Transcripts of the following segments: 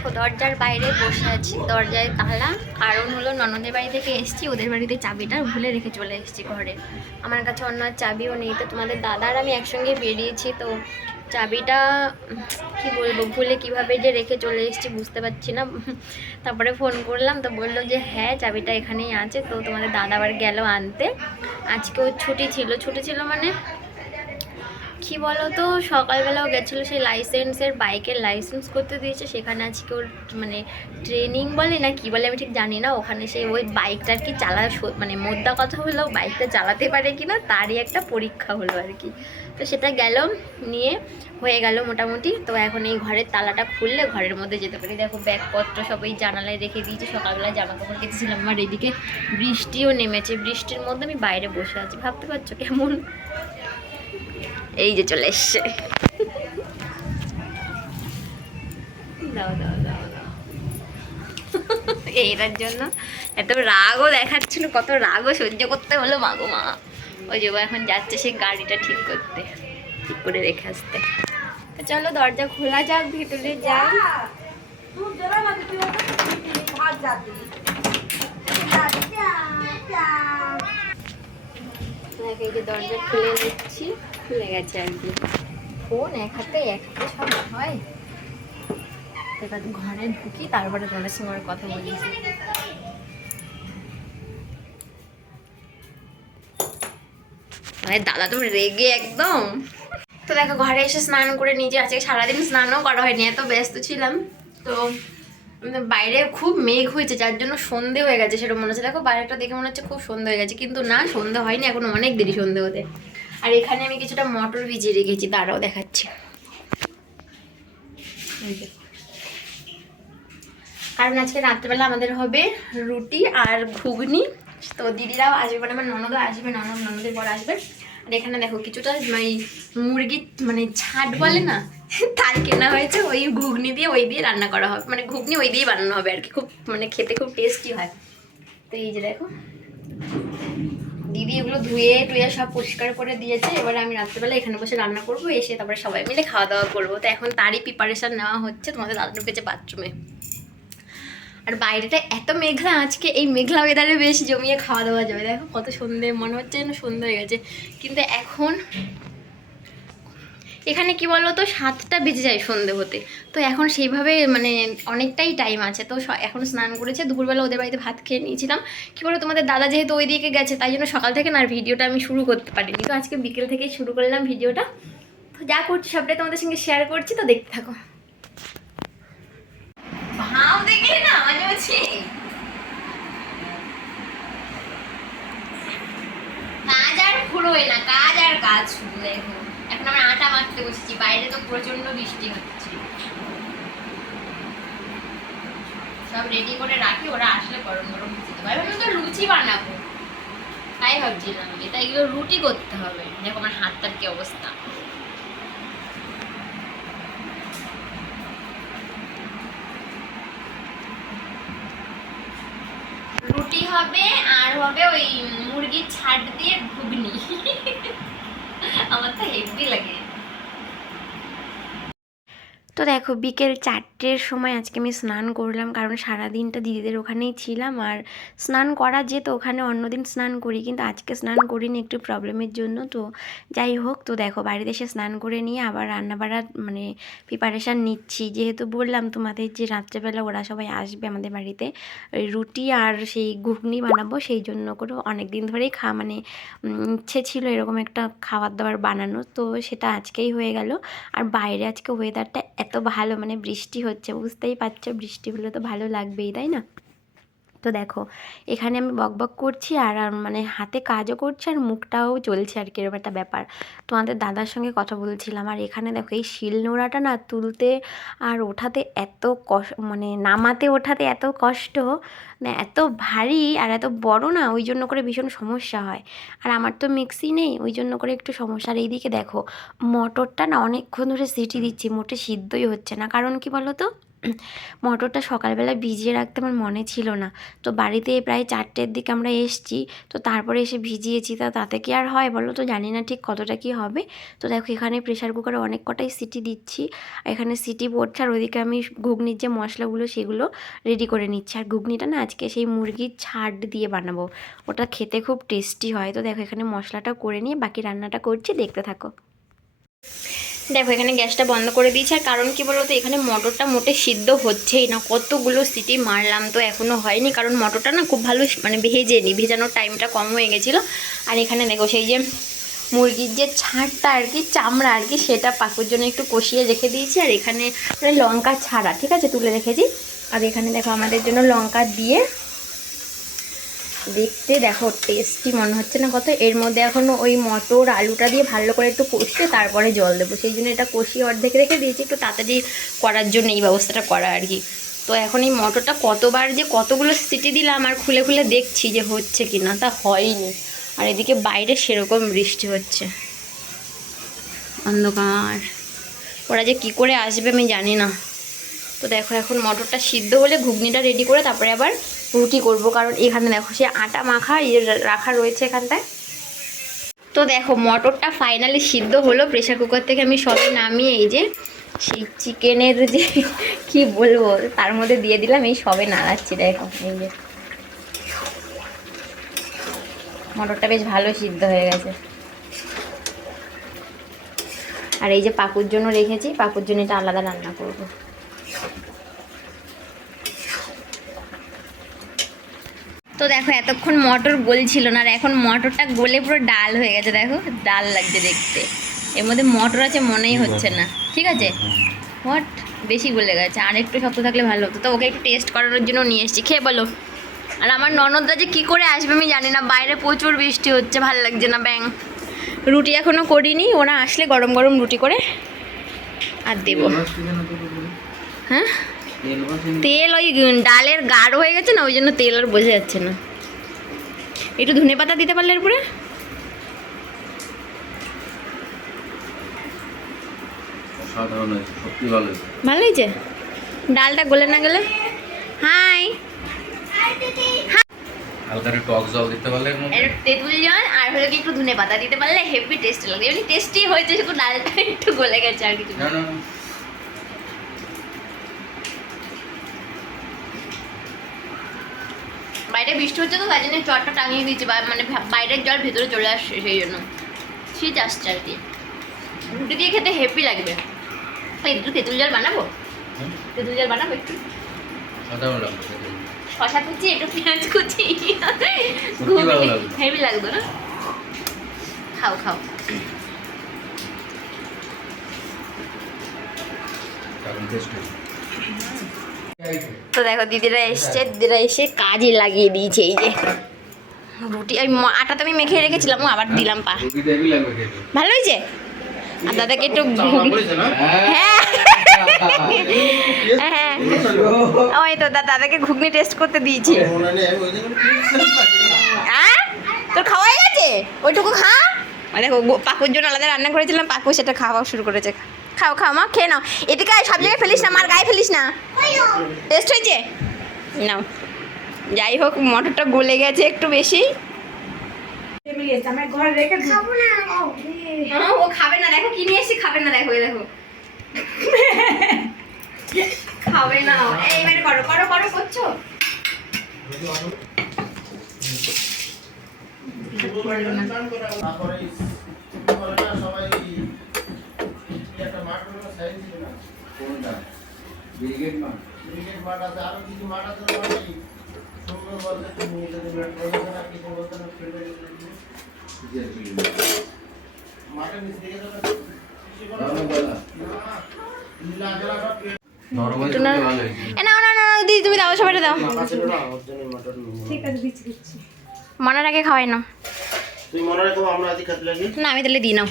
দেখো দরজার বাইরে বসে আছি, দরজায় তালা। কারণ হলো ননদের বাড়ি থেকে এসেছি, ওদের বাড়িতে চাবিটা ভুলে রেখে চলে এসেছি ঘরে। আমার কাছে অন্য আর চাবিও নেই, তো তোমাদের দাদার আমি একসঙ্গে বেরিয়েছি, তো চাবিটা কি বলবো ভুলে কিভাবে যে রেখে চলে এসেছি বুঝতে পারছি না। তারপরে ফোন করলাম, তো বললো যে হ্যাঁ চাবিটা এখানেই আছে। তো তোমাদের দাদা আবার গেল আনতে। আজকে ওর ছুটি ছিল মানে কি বলো তো, সকালবেলাও গেছিলো সেই লাইসেন্সের, বাইকের লাইসেন্স করতে দিয়েছে, সেখানে আজকে ওর মানে ট্রেনিং বলে না কি বলে আমি ঠিক জানি না, ওখানে সে ওই বাইকটার কি মানে মোদ্দা কথা হলো বাইকটা চালাতে পারে কি না তারই একটা পরীক্ষা হলো আর কি। তো সেটা গেল, নিয়ে হয়ে গেল মোটামুটি। তো এখন এই ঘরের তালাটা খুললে ঘরের মধ্যে যেতে পারি। দেখো ব্যাগপত্র সব এই জানালায় রেখে দিয়েছি, সকালবেলায় জামা কাপড় কেটেছিলাম। আমার এদিকে বৃষ্টিও নেমেছে, বৃষ্টির মধ্যে আমি বাইরে বসে আছি, ভাবতে পারছো কেমন। এই যে চলে এসছে, দাও দাও দাও দাও। এইটার জন্য এত রাগও দেখাচ্ছিল, কত রাগও সহ্য করতে হলো মাগো মা। ওই যে এখন যাচ্ছে সেই গাড়িটা ঠিক করতে, ঠিক করে রেখে আসতে। তো চলো দরজা খোলা যাক, ভিতরে যাই। এই যে দরজা খুলে নিচ্ছি, খুলে গেছে আর কি। ফোন এক হাতে সব হয়। এবার ঘরে ঢুকি, তারপরে তোমাদের সঙ্গে আমার কথা বলছি। দাদা তুমি রেগে একদম। তো দেখো ঘরে এসে স্নান করে নিজে, আজকে সারাদিন স্নানও করা হয়নি, এত ব্যস্ত ছিলাম। তো বাইরে খুব মেঘ হয়েছে, যার জন্য সন্ধে হয়ে গেছে সেটা মনে হচ্ছে। দেখো বাইরেটা দেখে মনে হচ্ছে খুব সন্ধে হয়ে গেছে, কিন্তু না সন্ধে হয়নি, এখন অনেক দেরি সন্ধে হতে। আর এখানে আমি কিছুটা মটর ভিজিয়ে রেখেছি, তারাও দেখাচ্ছি। কারণ আজকে রাত্রেবেলা আমাদের হবে রুটি আর ঘুগনি। তো দিদিরাও আসবে, মানে আমার ননদও আসবে, ননদের বর আসবে। আর এখানে দেখো কিছুটা মুরগির মানে ছাট বলে না, তার কেনা হয়েছে, ওই ঘুগনি দিয়ে ওই দিয়ে রান্না করা হবে, মানে ঘুগনি ওই দিয়েই বানানো হবে আর কি। খুব মানে খেতে খুব টেস্টি হয়। তো এই যে দেখো দিদি এগুলো ধুয়ে টুয়ে সব পরিষ্কার করে দিয়েছে। এবারে আমি রাত্রেবেলা এখানে বসে রান্না করবো, এসে তারপরে সবাই মিলে খাওয়া দাওয়া করবো। তো এখন তারই প্রিপারেশন নেওয়া হচ্ছে। তোমাদের দাদা ঢুকেছে বাথরুমে। আর বাইরেটা এত মেঘলা, আজকে এই মেঘলা ওয়েদারে বেশ জমিয়ে খাওয়া দাওয়া যাবে। দেখো কত সন্ধে, মনে হচ্ছে যেন সন্ধে হয়ে গেছে, কিন্তু এখন এখানে কি বলো তো 7টা বেজে যায় সন্ধে হতে। তো এখন সেইভাবে মানে অনেকটাই টাইম আছে। তো এখন স্নান করেছে, দুপুরবেলা ওদের বাড়িতে ভাত খেয়ে নিয়েছিলাম। কী বলো তোমাদের দাদা যেহেতু ওই দিকে গেছে, তাই জন্য সকাল থেকে না আর ভিডিওটা আমি শুরু করতে পারিনি। তো আজকে বিকেল থেকেই শুরু করলাম ভিডিওটা। তো যা করছি সবটাই তোমাদের সঙ্গে শেয়ার করছি, তো দেখতে থাকো। ভাব দেখলে না মাঝে মাঝে কাজ আর ফুরোয় না, কাজ আর কাজ শুধু। দেখো এখন আমরা আটা মাখতে বসেছি, বাইরে তো প্রচন্ড বৃষ্টি হচ্ছে। সব রেডি করে রাখি, ওরা আসলে গরম গরম লুচি দেবো। আমি তো লুচি বানাবো তাই ভাবছিলাম আমি, তাই এগুলো রুটি করতে হবে। দেখো আমার হাতটার কি অবস্থা। রুটি হবে আর হবে ওই মুরগির ছাট দিয়ে ঘুগনি। আমার তো হেভি লাগে। তো দেখো বিকেল 4টের সময় আজকে আমি স্নান করলাম, কারণ সারাদিনটা দিদিদের ওখানেই ছিলাম। আর স্নান করা যেত, ওখানে অন্যদিন স্নান করি, কিন্তু আজকে স্নান করিনি একটু প্রবলেমের জন্য। তো যাই হোক, তো দেখো বাড়িতে এসে স্নান করে নিয়ে আবার রান্নাবাড়ার মানে প্রিপারেশান নিচ্ছি। যেহেতু বললাম তোমাদের যে রাত্রেবেলা ওরা সবাই আসবে আমাদের বাড়িতে, ওই রুটি আর সেই ঘুগনি বানাবো, সেই জন্য করে অনেক দিন ধরেই মানে ইচ্ছে ছিল এরকম একটা খাবার দাবার বানানো। তো সেটা আজকেই হয়ে গেল। আর বাইরে আজকে ওয়েদারটা এত ভালো, মানে বৃষ্টি হচ্ছে, বুঝতেই পারছো, বৃষ্টি হলে তো ভালো লাগবেই, তাই না? তো দেখো এখানে আমি বকবক করছি আর মানে হাতে কাজও করছি আর মুখটাও চলছে আর কি, এরকম একটা ব্যাপার। তোমাদের দাদার সঙ্গে কথা বলছিলাম। আর এখানে দেখো এই শিলনোড়াটা না তুলতে আর ওঠাতে এত কষ্ট, মানে নামাতে ওঠাতে এত কষ্ট, না এত ভারী আর এত বড় না, ওই জন্য করে ভীষণ সমস্যা হয়। আর আমার তো মিক্সি নেই, ওই জন্য করে একটু সমস্যা। আর এইদিকে দেখো মটরটা না অনেকক্ষণ ধরে সিটি দিচ্ছি, মোটে সিদ্ধই হচ্ছে না। কারণ কি বলো তো, মটরটা সকালবেলা ভিজিয়ে রাখতে আমার মনে ছিল না, তো বাড়িতে প্রায় 4টের দিকে আমরা এসেছি, তো তারপরে এসে ভিজিয়েছি, তাতে কি আর হয় বলো তো, জানি না ঠিক কতটা কি হবে। তো দেখো এখানে প্রেশার কুকারে অনেক কটাই সিটি দিচ্ছি, এখানে সিটি পড়ছে, আর ওইদিকে আমি ঘুগনির যে মশলাগুলো সেগুলো রেডি করে নিচ্ছি। আর ঘুগনিটা না আজকে সেই মুরগির ছাড় দিয়ে বানাবো, ওটা খেতে খুব টেস্টি হয়। তো দেখো এখানে মশলাটা করে নিয়ে বাকি রান্নাটা করছি, দেখতে থাকো। দেখো এখানে গ্যাসটা বন্ধ করে দিয়েছি, আর কারণ কি বলো তো, এখানে মটরটা মোটে সিদ্ধ হচ্ছেই না, কতগুলো সিটি মারলাম তো এখনও হয়নি, কারণ মটরটা না খুব ভালো মানে ভেজেনি, ভেজানোর টাইমটা কম হয়ে গেছিলো। আর এখানে দেখো সেই যে মুরগির যে ছাড়টা আর কি, চামড়া আর কি, সেটা পাকুর জন্য একটু কষিয়ে রেখে দিয়েছি। আর এখানে মানে লঙ্কা ছাড়া, ঠিক আছে, তুলে রেখেছি। আর এখানে দেখো আমাদের জন্য লঙ্কা দিয়ে, দেখতে দেখো টেস্টি মনে হচ্ছে না কত। এর মধ্যে এখনও ওই মটর আলুটা দিয়ে ভালো করে একটু কষিয়ে তারপরে জল দেবো, সেই জন্য এটা কষিয়ে অর্ধেক রেখে দিয়েছি, একটু তাড়াতাড়ি করার জন্য এই ব্যবস্থাটা করা আর কি। তো এখন এই মটরটা কতবার যে কতগুলো সিটি দিলাম আর খুলে খুলে দেখছি যে হচ্ছে কি না, তা হয়নি। আর এদিকে বাইরে সেরকম বৃষ্টি হচ্ছে, অন্ধকার, ওরা যে কী করে আসবে আমি জানি না। তো দেখো এখন মটরটা সিদ্ধ হলে ঘুগনিটা রেডি করে তারপরে আবার রুটি করব, কারণ এখানে দেখো সে আটা মাখা রাখা রয়েছে এখানটায়। তো দেখো মটরটা ফাইনালি সিদ্ধ হলো, প্রেশার কুকার থেকে আমি সবই নামিয়ে এই যে সেই চিকেনের যে কি বলবো তার মধ্যে দিয়ে দিলাম, এই সবে নাড়াচ্ছি। দেখো এই যে মটরটা বেশ ভালো সিদ্ধ হয়ে গেছে। আর এই যে পাকুর জন্য রেখেছি, পাকুর জন্য এটা আলাদা রান্না করবো। তো দেখো এতক্ষণ মটর গলছিল না, আর এখন মটরটা গলে পুরো ডাল হয়ে গেছে, দেখো ডাল লাগছে দেখতে, এর মধ্যে মটর আছে মনেই হচ্ছে না। ঠিক আছে, হোয়াট, বেশি গলে গেছে, আর একটু শক্ত থাকলে ভালো হতো। তো ওকে একটু টেস্ট করানোর জন্য নিয়ে এসেছি, খেয়ে বলো। আর আমার ননদরা যে কী করে আসবে আমি জানি না, বাইরে প্রচুর বৃষ্টি হচ্ছে, ভালো লাগছে না। ব্যাং রুটি এখনও করিনি, ওরা আসলে গরম গরম রুটি করে আর দেবো। হ্যাঁ, তেল ওই ডালের গাঢ় হয়ে গেছে না, ওই জন্য তেল আর বোঝা যাচ্ছে না। একটু ধনে পাতা দিতে পারলে এরপরে। ভালো হয়েছে, ডালটা গলে না গেলে। হাই, হালকা টক জল দিতে পারলে, তেঁতুল জল, আর হলো কি একটু ধনে পাতা দিতে পারলে হেভি টেস্ট লাগে। এমনি টেস্টি হয়েছে, শুধু ডালটা একটু গলে গেছে আর কিছু। বাইরে বৃষ্টি হচ্ছে তো তাই জন্য জলটা টাঙিয়ে দিয়েছি, মানে বাইরের জল ভেতরে চলে আসছে, সেই জন্য শীত আসছে আর কি। রুটি দিয়ে খেতে হেভি লাগবে। একটু তেঁতুল জল বানাবো, তেঁতুল জল বানাবো একটু, শশা কুচি, একটু পেঁয়াজ কুচি, হেভি লাগবে না? খাও খাও। তো দেখো দিদিরা এসছে, দিদিরা এসে কাজে লাগিয়ে দিয়েছে। এই যে রুটি, ওই আটা তো আমি মেখে রেখেছিলাম, আবার দিলাম পা। ভালো হয়েছে। আর দাদাকে একটু হ্যাঁ হ্যাঁ ওই তো দাদাকে ঘুগনি টেস্ট করতে দিয়েছি। তোর খাওয়া হয়ে গেছে, ওইটুকু খা। দেখো পাকুর জন্য আলাদা রান্না করেছিলাম, পাকু সেটা খাওয়া শুরু করেছে। খাও খাও মা, খেয়ে নাও। এদিকে সব জায়গায় ফেলিস না, মার গায়ে ফেলিস না। টেস্ট হয়েছে নাও। যাই হোক মটরটা গলে গেছে একটু বেশি। ও খাবে না, দেখো কি নিয়ে এসেছি, খাবে না। দেখো দেখো খাবে না। এইবারে করো করো করো, করছো। দিদি তুমি দাও, সবাই দাও। মনে রাখে খাওয়াই না, না আমি তাহলে দিই নাও।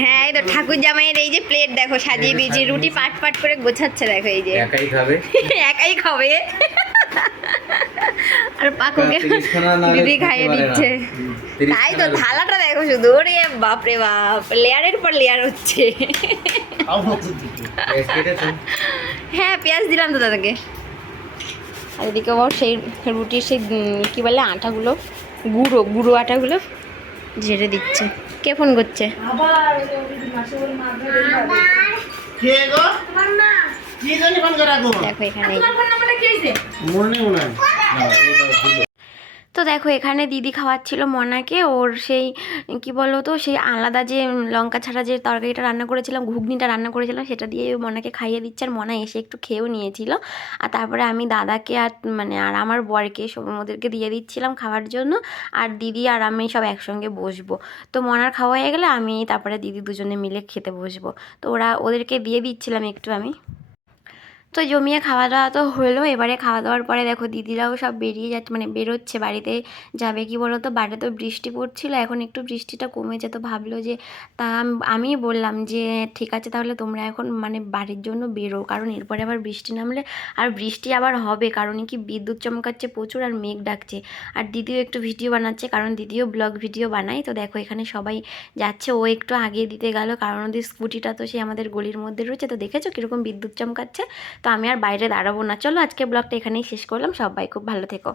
হ্যাঁ এই তো ঠাকুর জামাইয়ের এই যে প্লেট দেখো সাজিয়ে দিয়েছি, রুটি পাট পাট করে গোছাচ্ছে। দেখো এই যে একাই খাবে, একাই খাবে। আর পাকুকে দিদি খাইয়ে দিচ্ছে। তাই তো থালাটা দেখো শুধু, ওরে বাপরে বাপ, লেয়ারের পর লেয়ার হচ্ছে। পেঁয়াজ কেটেছো? হ্যাঁ পেঁয়াজ দিলাম তো দাদাকে। আর এদিকে আবার সেই রুটির সেই কী বলে আটাগুলো, গুঁড়ো গুঁড়ো আটাগুলো ঝেড়ে দিচ্ছে। কে ফোন করছে? কে গো? কি জানি ফোন করে রাখো? দেখো এখানে মনে নেই মনে হয়। না, এইবার দিলো। তো দেখো এখানে দিদি খাওয়াচ্ছিল মনাকে ওর সেই কি বলো তো সেই আলাদা যে লঙ্কা ছাড়া যে তরকারিটা রান্না করেছিলাম, ঘুগনিটা রান্না করেছিলাম, সেটা দিয়ে মনাকে খাইয়ে দিচ্ছে। আর মনা এসে একটু খেয়েও নিয়েছিল। আর তারপরে আমি দাদাকে আর আর আমার বরকে সব ওদেরকে দিয়ে দিচ্ছিলাম খাওয়ার জন্য। আর দিদি আর আমি সব একসঙ্গে বসবো। তো মনার খাওয়া হয়ে গেলে আমি তারপরে দিদি দুজনে মিলে খেতে বসবো। তো ওদেরকে দিয়ে দিচ্ছিলাম একটু আমি। তো জমিয়ে খাওয়া দাওয়া তো হলো। এবারে খাওয়া দাওয়ার পরে দেখো দিদিরাও সব বেরিয়ে যাচ্ছে, বেরোচ্ছে বাড়িতে যাবে। কি বলো তো বাইরে তো বৃষ্টি পড়ছিল, এখন একটু বৃষ্টিটা কমেছে। তো ভাবলো যে তা আমি বললাম যে ঠিক আছে তাহলে তোমরা এখন বাড়ির জন্য বেরো, কারণ এরপরে আবার বৃষ্টি নামলে আর বৃষ্টি আবার হবে, কারণ কি বিদ্যুৎ চমকাচ্ছে প্রচুর আর মেঘ ডাকছে। আর দিদিও একটু ভিডিও বানাচ্ছে, কারণ দিদিও ব্লগ ভিডিও বানায়। তো দেখো এখানে সবাই যাচ্ছে, ও একটু আগিয়ে দিতে গেল, কারণ ওদের স্কুটিটা তো সে আমাদের গলির মধ্যে রয়েছে। তো দেখেছো কীরকম বিদ্যুৎ চমকাচ্ছে। তো আমি আর বাইরে দাঁড়াবো না। চলো আজকে ব্লগটা এখানেই শেষ করলাম। সবাই খুব ভালো থেকো।